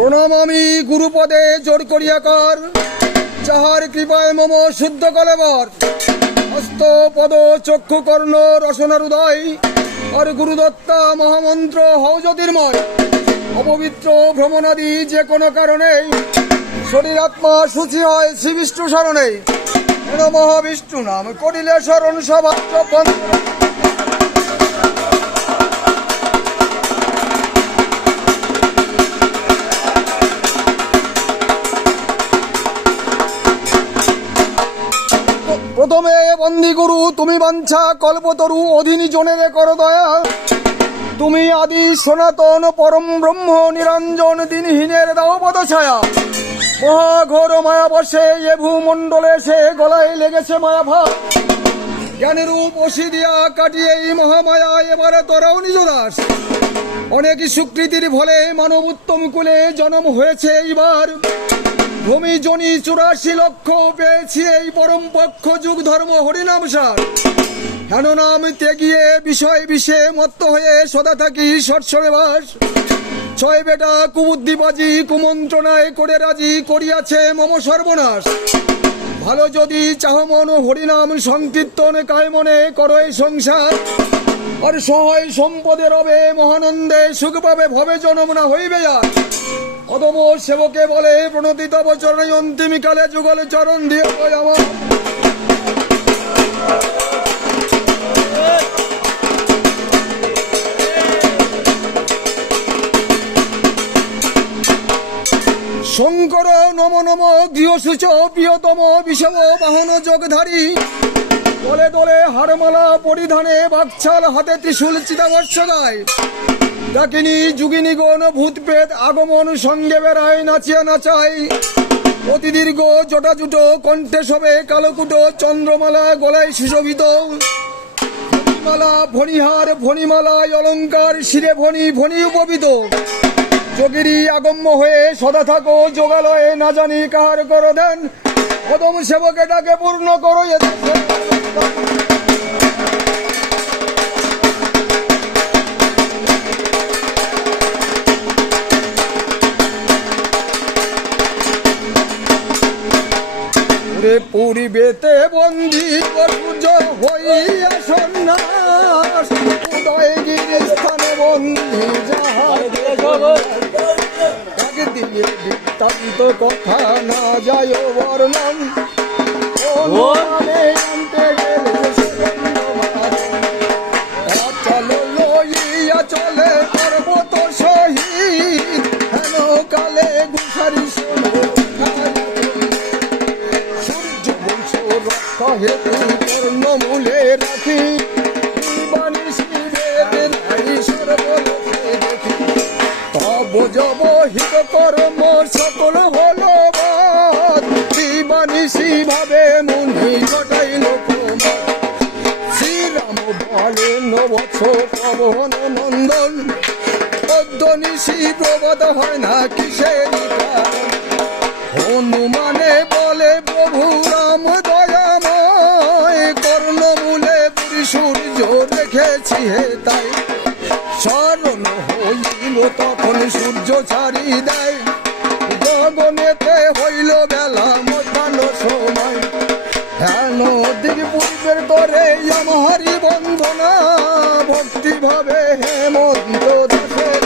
প্রণমামি গুরুপদে জোর করিয়া কর, যাহার কৃপায় মম শুদ্ধ কলেবর। হস্ত পদ চক্ষু কর্ণ রসনার উদয়, আর গুরুদত্তা মহামন্ত্র হও জ্যোতির্ময়। অপবিত্র ভ্রমণাদি যে কোনো কারণে শরীর আত্মা শুচি হয় শ্রী বিষ্ণু স্মরণে। মহাবিষ্ণু নাম করিলে স্মরণ সভা। প্রথমে বন্দী গুরু তুমি বাঞ্ছা কল্পতরু অধীনী জনের কর দয়া। তুমি আদি সনাতন পরম ব্রহ্ম নিরঞ্জন দিনহীনের দাও পদ ছায়া। মহাঘোর মায়া বসে এ ভূমণ্ডলে সে গলায় লেগেছে মায়া ভাব। জ্ঞানের রূপ অসি দিয়া কাটিয়ে এই মহামায়া এবারে তোরাও নিজ দাস। অনেক সুকৃতির ফলে মানব উত্তম কুলে জন্ম হয়েছে এইবার। ভূমি জনি 84 লক্ষ পেয়েছি এই পরম পক্ষ যুগ ধর্ম হরিনাম সার। হেন নাম ত্যাগিয়ে বিষয় বিষে মত্ত হয়ে সদা থাকি সৎসরে বাস। ছয় বেটা কুবুদ্ধিবাজি কুমন্ত্রণায় করে রাজি করিয়াছে মম সর্বনাশ। ভালো যদি চাহ মন হরিনাম সংকীর্তন কায় মনে করো এই সংসার। আর সহায় সম্পদে রবে মহানন্দে সুখ পাবে ভবে জনম না হইবে আর। অদম সেবকে বলে প্রণতি তব চরণে অন্তিমকালে যুগলে চরণ দিয়ে আমার। শঙ্কর নম নম গৃহসূচ প্রিয়তম বিষম বাহন যোগধারী। দলে দলে হারমালা পরিধানে বাকছাল হাতে ত্রিশূল চিতাবর্ষ গায়। ডাকিনী যুগিনী গণ ভূত প্রেত আগমন সঙ্গে বেড়ায় নাচিয়া নাচাই। অতি দীর্ঘ জটা জুটো কণ্ঠে সবে কালকুটো চন্দ্রমালা গলায় সুশোভিত। ফণিমালা ফণিহার ফণিমালায় অলঙ্কার শিরে ফণি ফণি উপবিত। যোগিনী আগম্য হয়ে সদা থাকো যোগালয়ে না জানি কাহার কর দেন। কদম সেবকে ডাকে পূর্ণ করো পূর্বেতে বন্দী সূর্য হইয়া সন্ন্যাস। উদয়গিরি স্থানে বন্দী যাহার দিয়ে বৃত্তান্ত কথা না যায় বর্ণন। আনতে চলো লইয়া চলে পর্বত সহিত। হেন কালে গুসারি সূর্য বংশ রক্ত হেতু কর্ণমূলে রাখি। বাণী শিবের সর্বলোকে দেখি। তব জব হিত কর্ম সকল হলো বাদ। দিবানিশি ভাবে মুনি ঘটাইল কুমার। শ্রীরাম বলেন বৎস পবন নন্দন। পদ্মনিশি প্রবাদ হয় না কিসের কারণ। হনুমানে বলে প্রভু রাম দয়াময়। কর্ণমূলে পুরী সূর্য রেখেছি হে তাই। স্মরণ হইল তখন সূর্য ছাড়ি দেয়। গগনেতে হইল বেলা মধ্যাহ্ন সময়। হেন দিক পূর্বের তরে আমারি বন্দনা। ভক্তি ভাবে হেমন্ত দাসের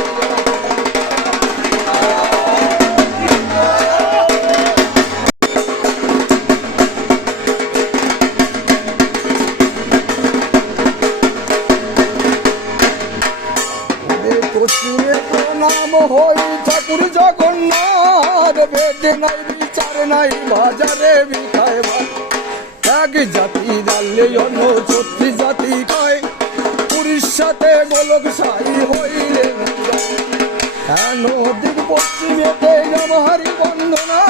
নাম হই ঠাকুর জগন্নাথ। বেদে নাই বিচার নাই বাজারে বিকায় ভাই। এক জাতি জানলে অন্য 36 জাতি খায়। পুরীর সাথে গোলক সাই হইলে দিক পশ্চিমেতে আমারি বন্দনা।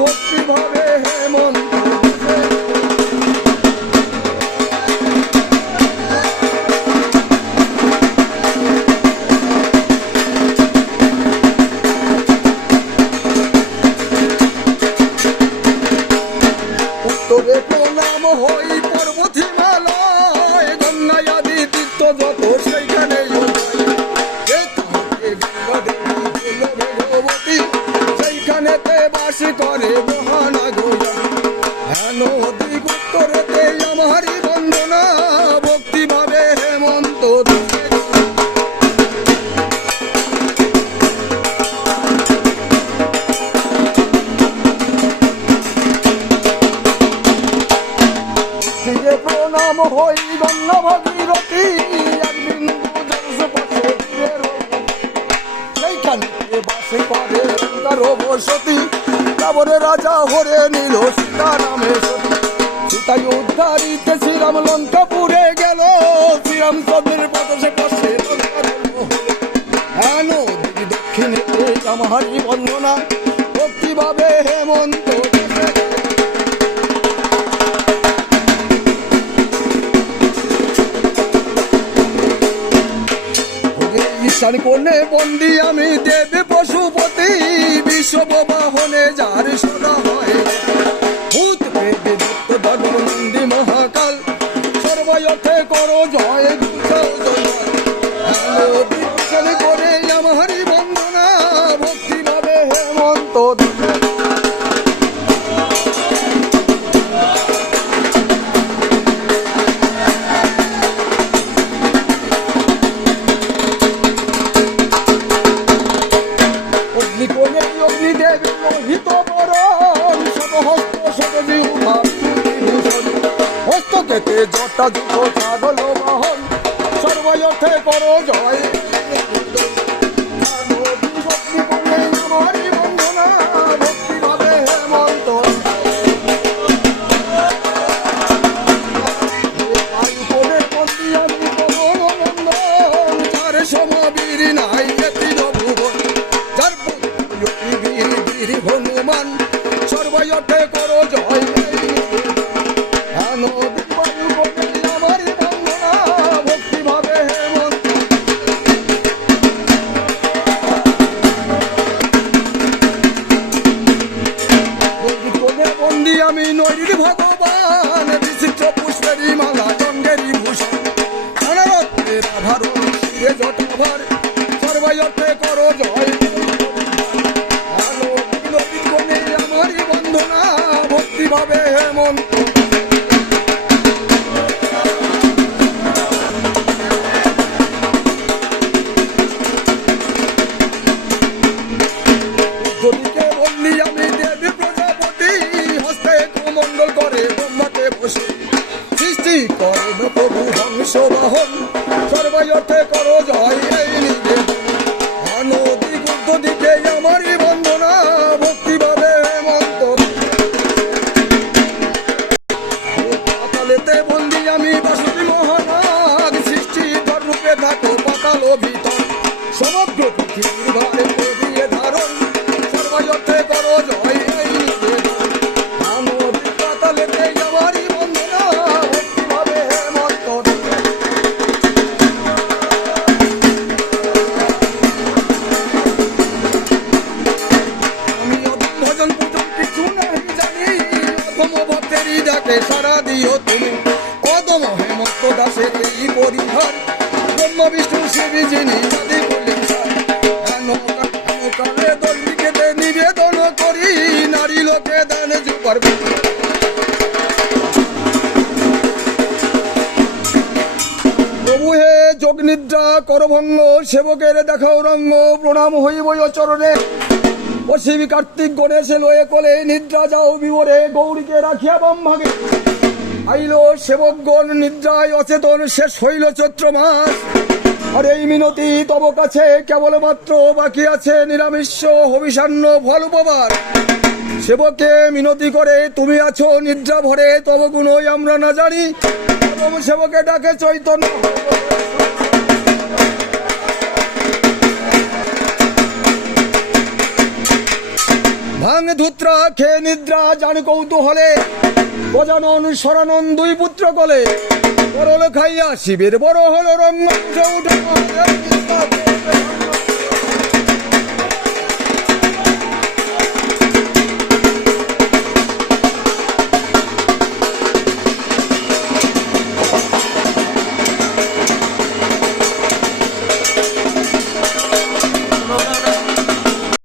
ভক্তি ভাবে হেমন্ত প্রণাম হই পর্বত হিমালয়। গঙ্গায় আদি তীর্থ যত সেইখানে ভগবতী। ভাগীরথী এক বিন্দু জল স্পর্শে তীরের সেইখানে বাসে করে লঙ্কার বসতি। রাবণের রাজা হরে নিল সীতা নামে সতী। সীতাই উদ্ধারিতে শ্রীরাম লঙ্কাপুরে গেল। শ্রীরামচন্দ্রের পদে পাশে লঙ্কার হেন দিদি দক্ষিণে আমারি বন্দনা ভক্তিভাবে হেমন্ত ঈশান কোণে বন্দি আমি দেব পশুপতি। বিশ্ববাহনে যার সদা হয় ভূত প্রেত দত্ত ধর্ম নন্দী মহাকাল। সর্বয়থে করো জয় ঈশান কোণে আমারি বন্দনা ভক্তিভাবে হেমন্ত জটা যুগ ছাগল বাহন। সর্বয়থে করো জয় আমারি বন্দনা ভক্তিভাবে হেমন্ত বন্দি আমি পবনন্দন। যার সমবীর নাই ভুবন যার বীর বীর হনুমান। সর্বয়থে করো জয় আমি নৈর ভগবান। বিচিত্র পুষ্পেরই মালা চন্দ্রেরই ভূষণ। নানারত্নের আভরণ শিরে জটাভার। সর্বয়থে করো জয় আমারি বন্দনা ভক্তিভাবে হেমন্ত যদিকে বললি আমি দেবী প্রজাপতি। হস্তে মন্ডল করে ব্রহ্মাকে বসে সৃষ্টি করেন প্রভু হংস বাহন। সর্বয়থে করো জয় এই নিবেদন নদী গুদ্ধ দিকে আমারি বন্দনা ভক্তিভাবে হেমন্ত পাতালেতে বন্দি আমি বাসুকি মহানাগ। সৃষ্টি রূপে থাকো পাতাল ভিতর। সমগ্র পৃথিবীর ভারে দিয়ে ধারণ। সর্বয়থে করো জয় এই নিবেদন পাতালেতে আমারি বন্দনা ভক্তিভাবে হেমন্ত আমি অধম ভজন পূজন কিছু নাই জানি। অধম ভক্তেরই ডাকে সারা দিও তুমি। অধম হেমন্ত দাসের এই পরিহার। ব্রহ্ম বিষ্ণু শিব যিনি আদি করলেন কালে দৈনিকেতে নিবেদন করি। নারী লোকে দান যুগর প্রভু হে যোগ নিদ্রা করভঙ্গ। সেবকের দেখাও রঙ্গ প্রণাম হইব চরণে। অসীম কার্তিক গণেশ লয়ে কোলে নিদ্রা যাও বিবরে। গৌরীকে রাখিয়া বাম ভাগে আইল সেবকগণ নিদ্রায় অচেতন। শেষ হইল চৈত্র মাস। আর এই মিনতি তব কাছে কেবলমাত্র বাকি আছে নিরামিষ হবিষান্ন ফল পাবার। সেবকে মিনতি করে তুমি আছো নিদ্রা ভরে। তব গুণই আমরা না জানি। এবং সেবকে ডাকে চৈতন্য ভাঙ ধুত্রা খেয়ে নিদ্রা জান কৌতূহলে। গজানন সরানন দুই পুত্র কলে। করল খাইয়া শিবের বড় হল রঙ্গ।